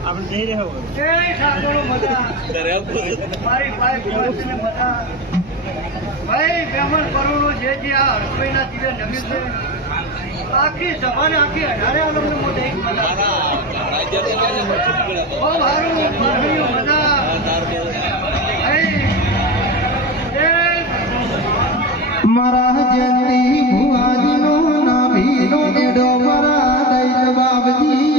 આપણે જઈ રહ્યા ભાઈ બેમન કરોડો જે આ રસોઈના જીવે નમી છે આખી સભાને આખી 18 અલગ મોટે એક મજા બહુ સારું મજા મારા જયંતી ભુવાજીનો નાભીનો એડો મારા દૈત બાપજી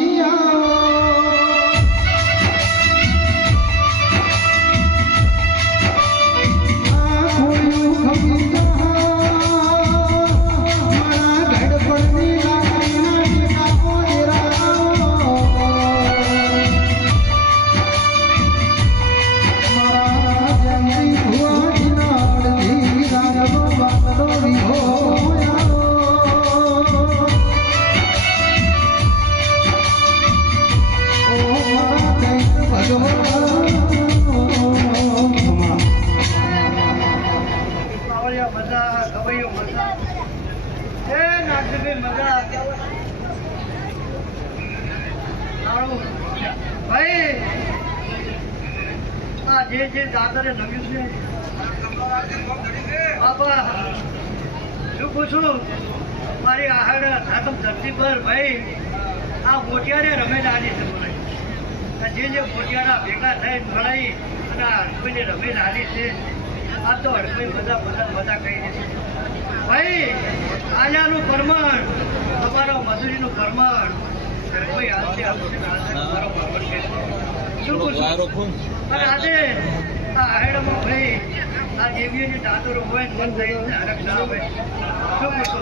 જે દાદરે નવ્યું છે બાપા શું પૂછું મારી આહાર ધરમ ધરતી પર ભાઈ આ મોટિયારે રમેલાની છે બોલાય જે મોટિયારા ભેગા થઈ ભણાઈ અને હડકોઈને રમેલાની છે આ તો હડકોઈ બધા કહી દે ભાઈ આયાનું પરમાણ તમારો મજૂરીનું પરમાણ હડકોઈ હાલશે તમારો પરમાણ છે શું પૂછું અને આજે આ આહેડમાં ભાઈ આ દેવીઓની દાદરો હોય મન થઈને આરક્ષણ આવે શું પૂછો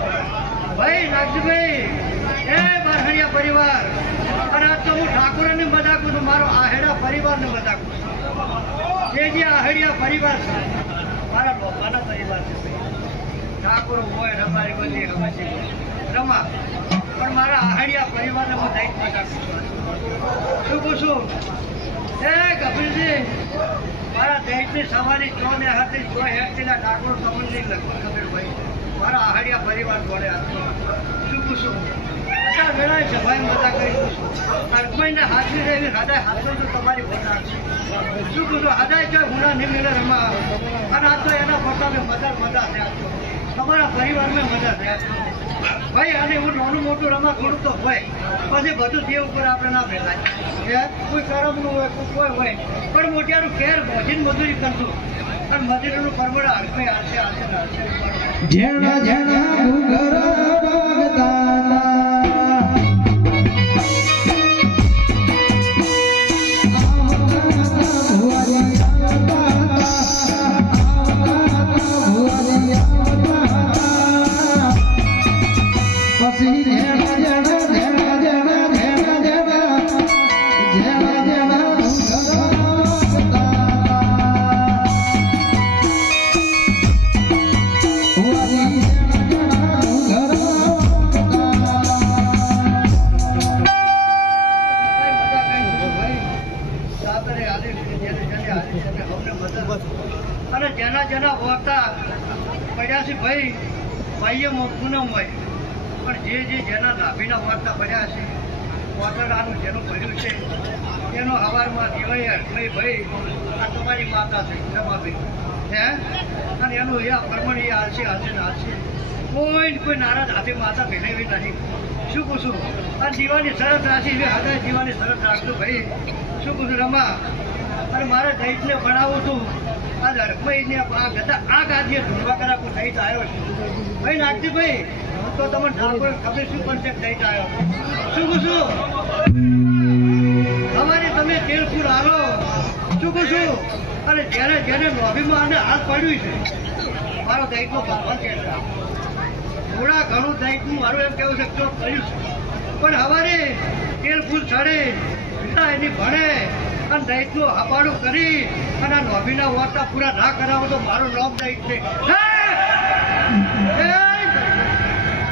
ભાઈ નાગજીભાઈ એ બારહણિયા પરિવાર અને આજ તો હું ઠાકોરને મજાકું છું મારો આહેડા પરિવારને મજાકું છું જે આહેડિયા પરિવાર છે મારા લોકોના પરિવાર છે ઠાકોર હોય રમારી બધી રમાશી રમા પણ મારા આહેડિયા પરિવારને હું દઈ મજાકું છું શું પૂછું એ કપિલજી મારા દેશની સવારી ચોને હતી જો હેઠીના ઠાકોર સંબંધી લગભગ કપિલભાઈ મારા આહાડિયા પરિવાર જોડે હતો શું પૂછું બધા વેળાએ સભાઈ મજા કરી પૂછું અર્કમઈને હાજરી રહેવી હદાય હાથો તો તમારી મજા શું પૂછું હદાય જો હુણા નિમિત્તે રમા અને આ તો એના પોતાને મજા થયા છો તમારા પરિવારમાં મજા થયા ભાઈ અને હું નાનું મોટું રમા થોડું તો હોય પછી બધું દેવ ઉપર આપણે ના ભેલાય કોઈ કરમનું હોય કોઈ હોય પણ મોટિયાનું ઘેર ભોજન મજૂરી કરતું અને મજૂરીનું પરમડા હરખે હાલશે જેણા જેણા ડુંગર અને જેના હોતા પડ્યા છે ભાઈ ભાઈએ પૂનમ હોય પણ જે જેના નાભીના વાર્તા પડ્યા છે વાતરડાનું જેનું ભર્યું છે એનો હવારમાં દિવાળી ભાઈ આ તમારી માતા છે રમાભાઈ હે અને એનું એ પરમણ એ હાલશે કોઈ નારાજ હાથે માતા ભેળવી નથી શું પૂછું આ દીવાની શરત રાખી હૃદય દીવાની શરત રાખજો ભાઈ શું પૂછું રમા અને મારે દૈતને ભણાવું છું આ ધર્મભાઈને આ ગાદીએ ઢૂંઢવા કરા કોઈ દૈત આવ્યો છે ભાઈ નાગજીભાઈ તો તમને ઠાકોર ખબર શું પણ છે દૈત આવ્યો શું પૂછું અમારી તમે તેલપુર હાલો શું પૂછું અને જેને લોભીમાં અને હાથ પડ્યું છે મારો દૈતનો ભગવાન કે થોડા ઘણું દૈતનું મારું એમ કેવું છે જો કર્યું છે પણ હવારે તેલપુર ચડે એની ભણે અને દૈતનું હપાડું કરી અને આ નોભીના વાર્તા પૂરા ના કરાવો તો મારું નામ દૈત છે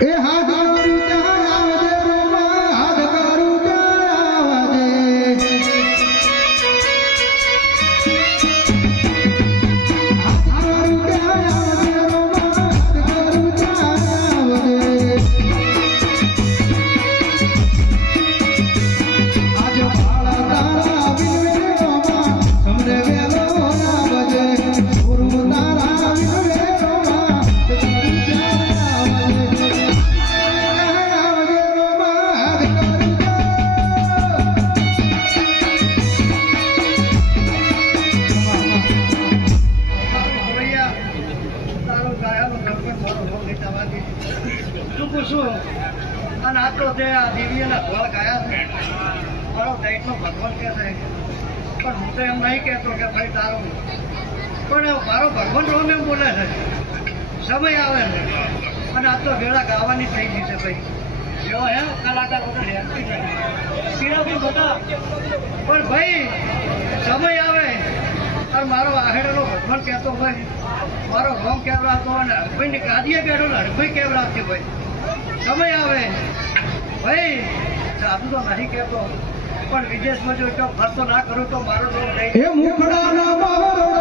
એ હાથ કરું ત્યાં આવજે રોમા હાથ કરું ત્યાં આવજે છું અને આટલો તે આ દિવ્યના ધોળ ગાયા છે મારો દૈતનો ભગવાન કહે છે પણ હું તો એમ નહીં કહેતો કે ભાઈ તારો પણ મારો ભગવાન રોમ એમ બોલે છે સમય આવે છે અને આ તો વેળા ગાવાની થઈ ગઈ છે ભાઈ એવો હે કલાકાર વગર હેરતી નથી પીરાથી બધા પણ ભાઈ સમય આવે અને મારો આહેડેલો ભગવાન કહેતો હોય મારો રોમ કહેવડાતો અને હરભાઈની ગાદીએ બેઠો ને હરભાઈ કહેવડાવતી હોય સમય આવે ભાઈ સાધુ તો નહીં કહેતો પણ વિદેશમાં જો ફરતો ના કરું તો મારો રોમ નહીં એ મુખડાના બાવરડા